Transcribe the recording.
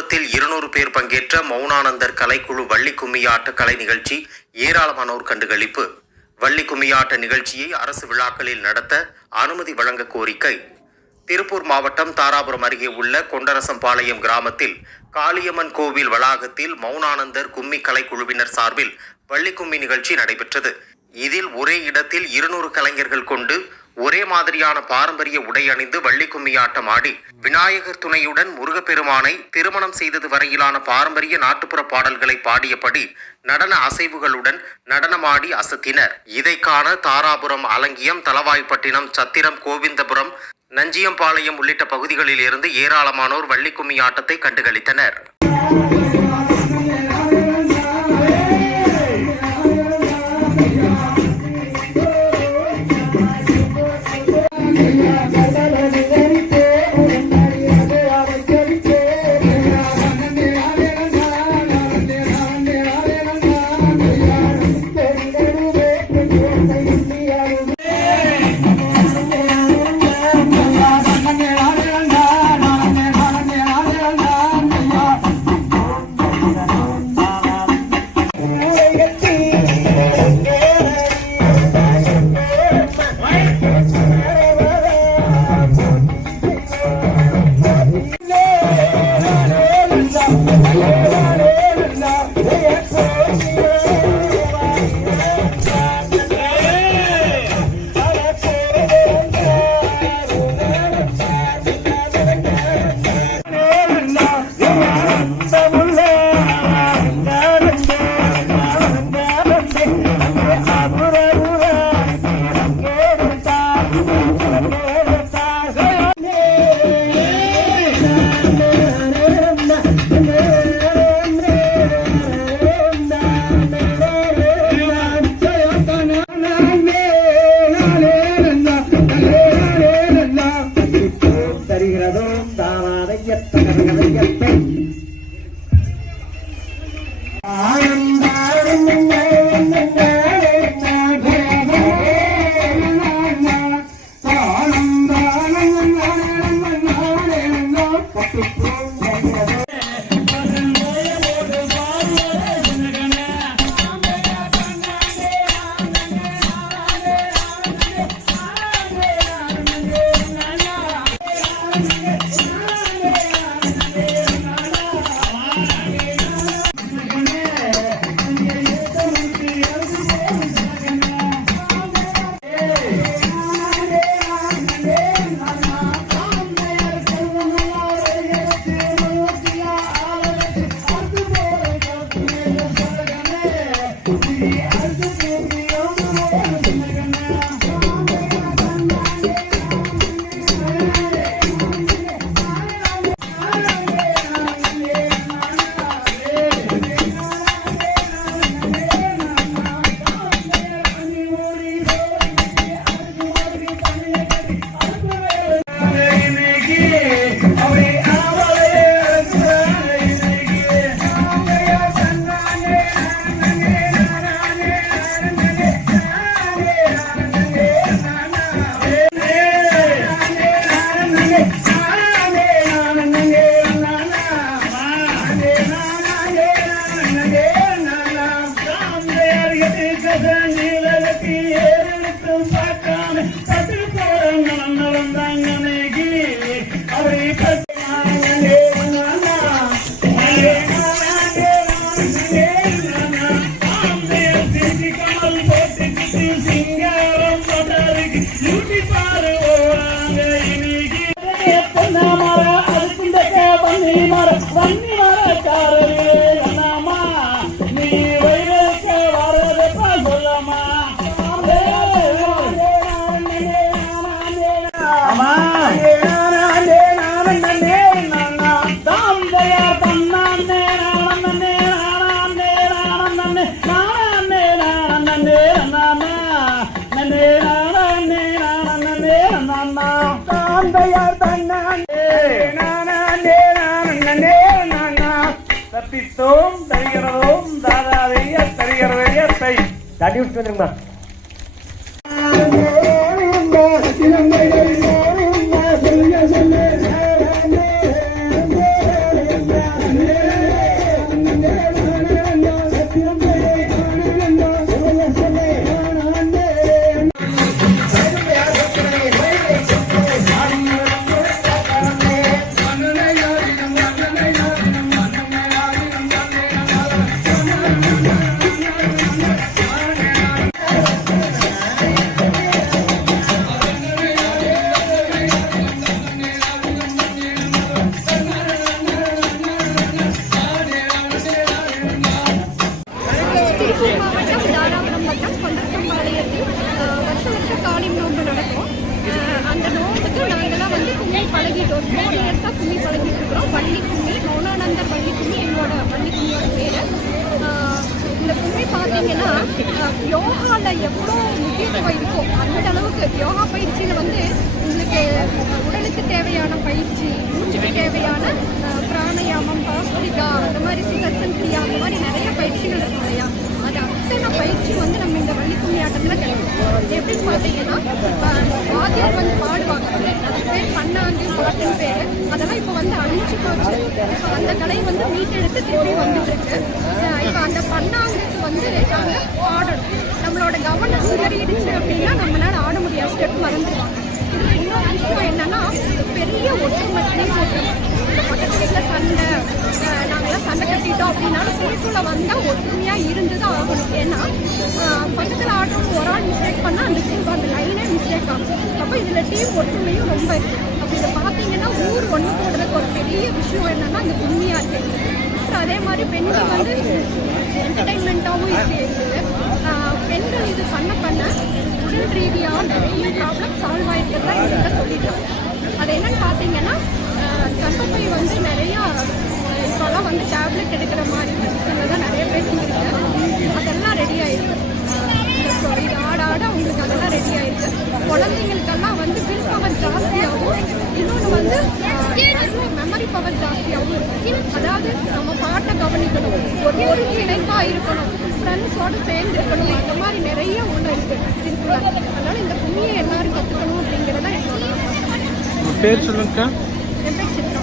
தாராபுரத்தில் 200 பேர் பங்கேற்ற மௌனானந்தர் கலைக்குழு வள்ளி கும்மியாட்ட கலை நிகழ்ச்சி ஏராளமானோர் கண்டுகளிப்பு. வள்ளி கும்மியாட்ட நிகழ்ச்சியை அரசு விழாக்களில் நடத்த அனுமதி வழங்க கோரிக்கை. திருப்பூர் மாவட்டம் தாராபுரம் அருகே உள்ள கொண்டரசம்பாளையம் கிராமத்தில் காளியம்மன் கோவில் வளாகத்தில் மௌனானந்தர் கும்மி கலைக்குழுவினர் சார்பில் வள்ளி கும்மி நிகழ்ச்சி நடைபெற்றது. இதில் ஒரே இடத்தில் 200 கலைஞர்கள் கொண்டு ஒரே மாதிரியான பாரம்பரிய உடை அணிந்து வள்ளி கும்மியாட்டம் ஆடி விநாயகர் துணையுடன் முருகப்பெருமானை திருமணம் செய்தது வரையிலான பாரம்பரிய நாட்டுப்புற பாடல்களை பாடியபடி நடன அசைவுகளுடன் நடனமாடி அசத்தினர். இதை காண தாராபுரம், அலங்கியம், தளவாய்ப்பட்டினம், சத்திரம், கோவிந்தபுரம், நஞ்சியம்பாளையம் உள்ளிட்ட பகுதிகளில் இருந்து ஏராளமானோர் வள்ளி கும்மியாட்டத்தை கண்டுகளித்தனர். தட்டி விட்டு வந்துருங்கம்மா. யோகால எவ்வளோ முக்கியத்துவம் இருக்கோ அந்த அளவுக்கு யோகா பயிற்சியில் வந்து உங்களுக்கு உடலுக்கு தேவையான பயிற்சி, மூச்சுக்கு தேவையான பிராணயாமம், பாஸ்திரிகா, அந்த மாதிரி சுதர்சன் கிரியா, அந்த மாதிரி நிறைய பயிற்சிகள் இருக்கும் இல்லையா. அது அத்தனை பயிற்சி வந்து நம்ம இந்த வள்ளி கும்மி ஆட்டத்தில் கிடைக்கும். எப்படின்னு பார்த்தீங்கன்னா, வாத்தியார் வந்து பாடுவாங்க, அது பேர் பண்ணாங்கு பாட்டுன்னு பேர். அதெல்லாம் இப்போ வந்து அழிஞ்சு போச்சு. இப்போ அந்த கலை வந்து மீட்டெடுத்து திரும்பி வந்துட்டு இருக்கு. இப்போ அந்த பண்ணாங்குக்கு வந்து நாங்கள் பாடணும். நம்மளோட கவனம் சிதறிடுச்சு அப்படின்னா நம்மளால ஆட முடியாது, ஸ்டெப் மறந்துடுவாங்க. இதில் இன்னொரு விஷயம் என்னன்னா, பெரிய ஒற்றுமையும் ஒற்றுமை. இந்த பக்கத்து வீட்டில் சண்டை, நாங்களாம் சண்டை கட்டிட்டோம் அப்படின்னாலும் குழுக்குள்ள வந்தால் ஒற்றுமையாக இருந்து தான் ஆகணும். ஏன்னா பக்கத்தில் ஆடுறவங்க ஒரு ஆள் மிஸ்டேக் பண்ணால் அந்த டீம் அந்த லைனே மிஸ்டேக் ஆகும். அப்போ இதில் டீம் ஒற்றுமையும் ரொம்ப இருக்குது. அப்போ இதை பார்த்தீங்கன்னா ஊர் ஒன்று போடுறதுக்கு ஒரு பெரிய விஷயம் என்னன்னா அந்த உண்மையாக இருக்குது. அப்புறம் அதே மாதிரி பெண்கள் வந்து என்டர்டைன்மெண்ட்டாகவும் இருக்குது. பெண்கள் இது பண்ண உடல் ரீதியாக நிறைய ப்ராப்ளம் சால்வ் ஆகிருக்கிறதா என்கிட்ட சொல்லிட்டாங்க. அது என்னன்னு பார்த்தீங்கன்னா, கர்ப்பப்பை வந்து நிறையா இப்போலாம் வந்து டேப்லெட் எடுக்கிற மாதிரி தான் நிறைய பேர் இருக்குது. அதெல்லாம் ரெடி ஆயிருக்கு. இது ஆட அவங்களுக்கு அதெல்லாம் ரெடி ஆயிருக்கு. குழந்தைங்களுக்கெல்லாம் வந்து வில் பவர் ஜாஸ்தியாகவும், இன்னொன்று வந்து மெமரி பவர் ஜாஸ்தியாகவும் இருக்கும். அதாவது நம்ம பாட்டை கவனிக்கணும், ஒரு இணைப்பாக இருக்கணும், ஃப்ரெண்ட்ஸோடு சேர்ந்து இருக்கணும், அந்த மாதிரி நிறைய ஒன்று இருக்குல்ல. அதனால இந்த கும்மியை எல்லாரும் கற்றுக்கணும் அப்படிங்கிறத என்னோட பேர் சொல்லுங்கக்கா. என் பேர் சித்ரா.